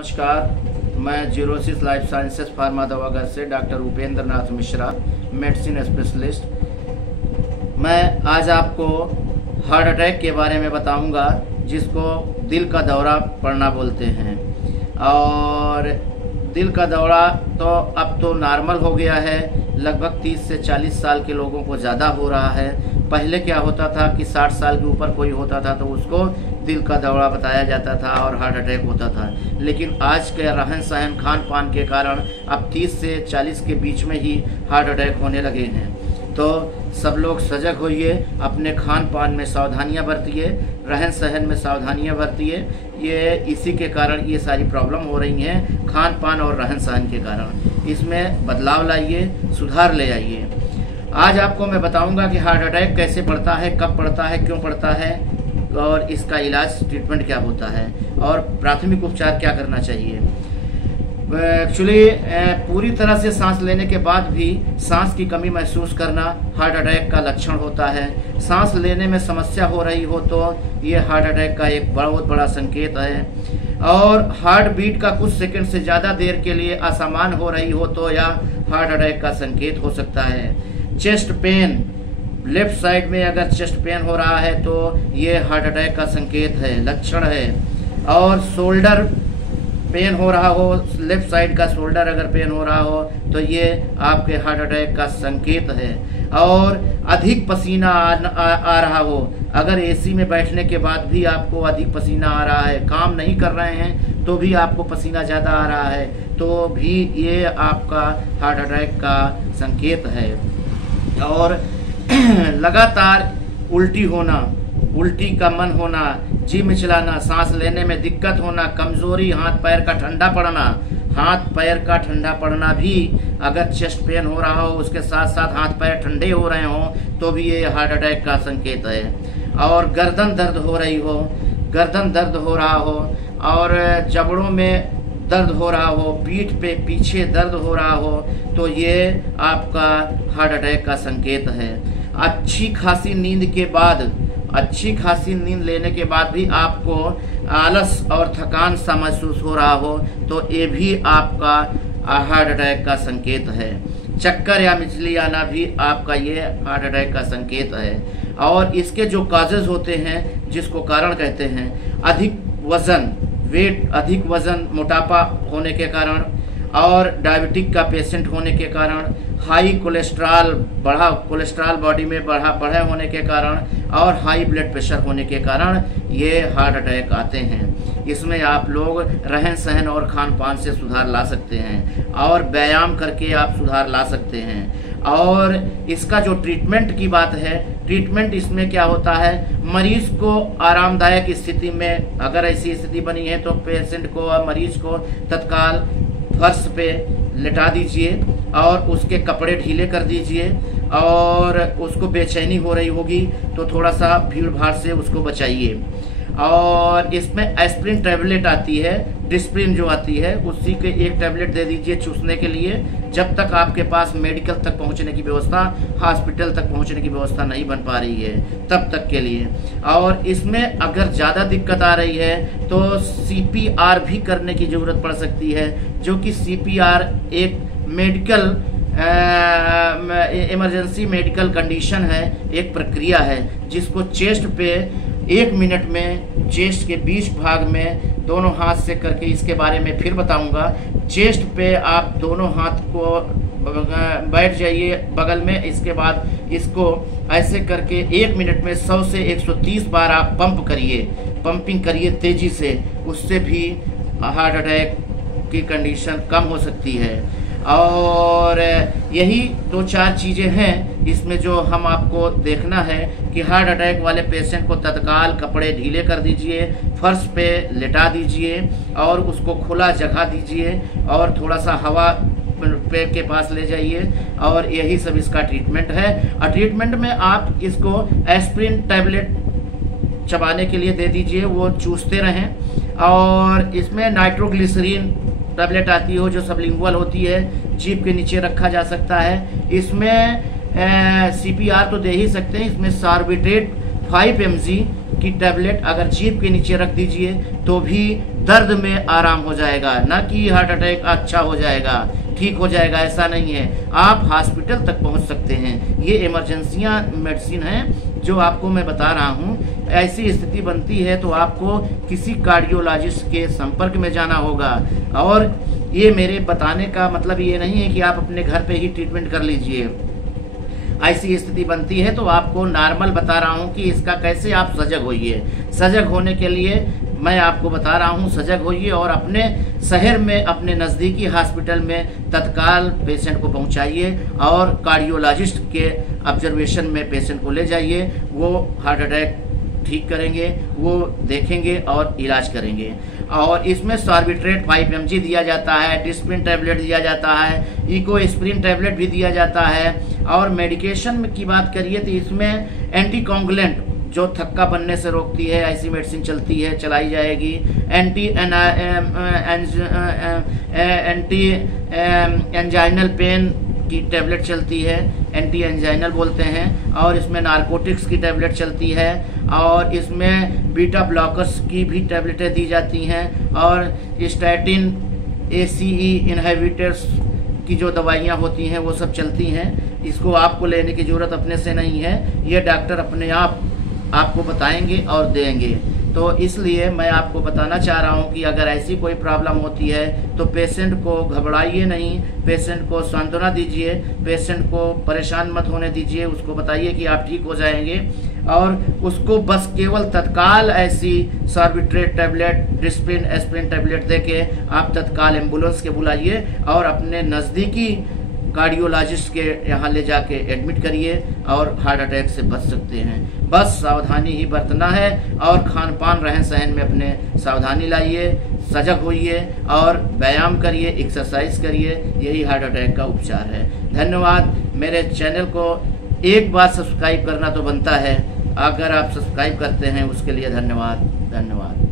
नमस्कार, मैं xerosis life sciences pharma दवाघर से doctor Upendra Nath Mishra, medicine specialist. मैं आज आपको हार्ट अटैक के बारे में बताऊंगा, जिसको दिल का दौरा पड़ना बोलते हैं। और दिल का दौरा तो अब तो नॉर्मल हो गया है, लगभग 30 से 40 साल के लोगों को ज़्यादा हो रहा है। पहले क्या होता था कि 60 साल के ऊपर कोई होता था तो उसको दिल का दौरा बताया जाता था और हार्ट अटैक होता था। लेकिन आज के रहन सहन खान पान के कारण अब 30 से 40 के बीच में ही हार्ट अटैक होने लगे हैं। तो सब लोग सजग होइए, अपने खान पान में सावधानियां बरतिए, रहन सहन में सावधानियां बरतिए। ये इसी के कारण ये सारी प्रॉब्लम हो रही हैं, खान पान और रहन सहन के कारण। इसमें बदलाव लाइए, सुधार ले आइए। आज आपको मैं बताऊंगा कि हार्ट अटैक कैसे पड़ता है, कब पड़ता है, क्यों पड़ता है और इसका इलाज ट्रीटमेंट क्या होता है और प्राथमिक उपचार क्या करना चाहिए। एक्चुअली पूरी तरह से सांस लेने के बाद भी सांस की कमी महसूस करना हार्ट अटैक का लक्षण होता है। सांस लेने में समस्या हो रही हो तो ये हार्ट अटैक का एक बहुत बड़ा संकेत है। और हार्ट बीट का कुछ सेकंड से ज़्यादा देर के लिए असमान हो रही हो तो यह हार्ट अटैक का संकेत हो सकता है। चेस्ट पेन, लेफ्ट साइड में अगर चेस्ट पेन हो रहा है तो ये हार्ट अटैक का संकेत है, लक्षण है। और शोल्डर पेन हो रहा हो, लेफ्ट साइड का शोल्डर अगर पेन हो रहा हो तो ये आपके हार्ट अटैक का संकेत है। और अधिक पसीना आ रहा हो, अगर एसी में बैठने के बाद भी आपको अधिक पसीना आ रहा है, काम नहीं कर रहे हैं तो भी आपको पसीना ज़्यादा आ रहा है, तो भी ये आपका हार्ट अटैक का संकेत है। और लगातार उल्टी होना, उल्टी का मन होना, जी मिचलाना, सांस लेने में दिक्कत होना, कमजोरी, हाथ पैर का ठंडा पड़ना, हाथ पैर का ठंडा पड़ना भी अगर चेस्ट पेन हो रहा हो, उसके साथ साथ हाथ पैर ठंडे हो रहे हो तो भी ये हार्ट अटैक का संकेत है। और गर्दन दर्द हो रही हो, गर्दन दर्द हो रहा हो और जबड़ों में दर्द हो रहा हो, पीठ पे पीछे दर्द हो रहा हो तो ये आपका हार्ट अटैक का संकेत है। अच्छी खासी नींद के बाद, अच्छी खासी नींद लेने के बाद भी आपको आलस और थकान सा महसूस हो रहा हो तो ये भी आपका हार्ट अटैक का संकेत है। चक्कर या मिचली आना भी आपका ये हार्ट अटैक का संकेत है। और इसके जो काजेज होते हैं, जिसको कारण कहते हैं, अधिक वजन, वेट, अधिक वजन, मोटापा होने के कारण और डायबिटिक का पेशेंट होने के कारण, हाई कोलेस्ट्रॉल, बढ़ा कोलेस्ट्रॉल बॉडी में बढ़े होने के कारण और हाई ब्लड प्रेशर होने के कारण ये हार्ट अटैक आते हैं। इसमें आप लोग रहन सहन और खान पान से सुधार ला सकते हैं और व्यायाम करके आप सुधार ला सकते हैं। और इसका जो ट्रीटमेंट की बात है, ट्रीटमेंट इसमें क्या होता है, मरीज को आरामदायक स्थिति में, अगर ऐसी स्थिति बनी है तो पेशेंट को और मरीज को तत्काल फर्श पे लेटा दीजिए और उसके कपड़े ढीले कर दीजिए। और उसको बेचैनी हो रही होगी तो थोड़ा सा भीड़ भाड़ से उसको बचाइए। और इसमें एस्प्रिन टैबलेट आती है, डिस्प्रिन जो आती है, उसी के एक टैबलेट दे दीजिए चूसने के लिए, जब तक आपके पास मेडिकल तक पहुंचने की व्यवस्था, हॉस्पिटल तक पहुंचने की व्यवस्था नहीं बन पा रही है, तब तक के लिए। और इसमें अगर ज़्यादा दिक्कत आ रही है तो CPR भी करने की ज़रूरत पड़ सकती है, जो कि CPR एक मेडिकल इमरजेंसी मेडिकल कंडीशन है, एक प्रक्रिया है जिसको चेस्ट पे 1 मिनट में चेस्ट के बीच भाग में दोनों हाथ से करके, इसके बारे में फिर बताऊंगा। चेस्ट पे आप दोनों हाथ को बैठ जाइए बगल में, इसके बाद इसको ऐसे करके 1 मिनट में 100 से 130 बार आप पंप करिए, पंपिंग करिए तेजी से, उससे भी हार्ट अटैक की कंडीशन कम हो सकती है। और यही 2-4 चीज़ें हैं इसमें जो हम आपको देखना है कि हार्ट अटैक वाले पेशेंट को तत्काल कपड़े ढीले कर दीजिए, फर्श पे लेटा दीजिए और उसको खुला जगह दीजिए और थोड़ा सा हवा पेट के पास ले जाइए। और यही सब इसका ट्रीटमेंट है। और ट्रीटमेंट में आप इसको एस्प्रिन टैबलेट चबाने के लिए दे दीजिए, वो चूसते रहें। और इसमें नाइट्रोग्लिसरीन टैबलेट आती हो जो सबलिंगुअल होती है, जीभ के नीचे रखा जा सकता है। इसमें CPR तो दे ही सकते हैं, इसमें सार्बिट्रेट 5 mg की टैबलेट अगर जीभ के नीचे रख दीजिए तो भी दर्द में आराम हो जाएगा, ना कि हार्ट अटैक अच्छा हो जाएगा, ठीक हो जाएगा, ऐसा नहीं है। आप हॉस्पिटल तक पहुंच सकते हैं। ये इमरजेंसियां मेडिसिन है जो आपको मैं बता रहा हूं। ऐसी स्थिति बनती है तो आपको किसी कार्डियोलॉजिस्ट के संपर्क में जाना होगा। और ये मेरे बताने का मतलब ये नहीं है कि आप अपने घर पे ही ट्रीटमेंट कर लीजिए। ऐसी स्थिति बनती है तो आपको नॉर्मल बता रहा हूं कि इसका कैसे आप सजग होइए। सजग होने के लिए मैं आपको बता रहा हूं, सजग होइए और अपने शहर में अपने नज़दीकी हॉस्पिटल में तत्काल पेशेंट को पहुंचाइए और कार्डियोलॉजिस्ट के ऑब्जर्वेशन में पेशेंट को ले जाइए। वो हार्ट अटैक ठीक करेंगे, वो देखेंगे और इलाज करेंगे। और इसमें सॉर्बिट्रेट 5 mg दिया जाता है, डिस्प्रिन टैबलेट दिया जाता है, इकोस्प्रिन टैबलेट भी दिया जाता है। और मेडिकेशन की बात करिए तो इसमें एंटीकोंगुलेंट जो थक्का बनने से रोकती है, ऐसी मेडिसिन चलती है, चलाई जाएगी। एंटी एंजाइनल पेन की टैबलेट चलती है, एंटी एंजाइनल बोलते हैं। और इसमें नारकोटिक्स की टैबलेट चलती है और इसमें बीटा ब्लॉकर्स की भी टैबलेटें दी जाती हैं। और स्टैटिन, ACE इनहिबिटर्स की जो दवाइयाँ होती हैं वो सब चलती हैं। इसको आपको लेने की ज़रूरत अपने से नहीं है, ये डॉक्टर अपने आप आपको बताएंगे और देंगे। तो इसलिए मैं आपको बताना चाह रहा हूं कि अगर ऐसी कोई प्रॉब्लम होती है तो पेशेंट को घबराइए नहीं, पेशेंट को सांत्वना दीजिए, पेशेंट को परेशान मत होने दीजिए। उसको बताइए कि आप ठीक हो जाएंगे और उसको बस केवल तत्काल ऐसी Sorbitrate tablet, Disprin, aspirin tablet देके आप तत्काल एम्बुलेंस के बुलाइए और अपने नज़दीकी कार्डियोलॉजिस्ट के यहाँ ले जाके एडमिट करिए और हार्ट अटैक से बच सकते हैं। बस सावधानी ही बरतना है और खान पान रहन सहन में अपने सावधानी लाइए, सजग होइए और व्यायाम करिए, एक्सरसाइज करिए। यही हार्ट अटैक का उपचार है। धन्यवाद। मेरे चैनल को एक बार सब्सक्राइब करना तो बनता है, अगर आप सब्सक्राइब करते हैं उसके लिए धन्यवाद।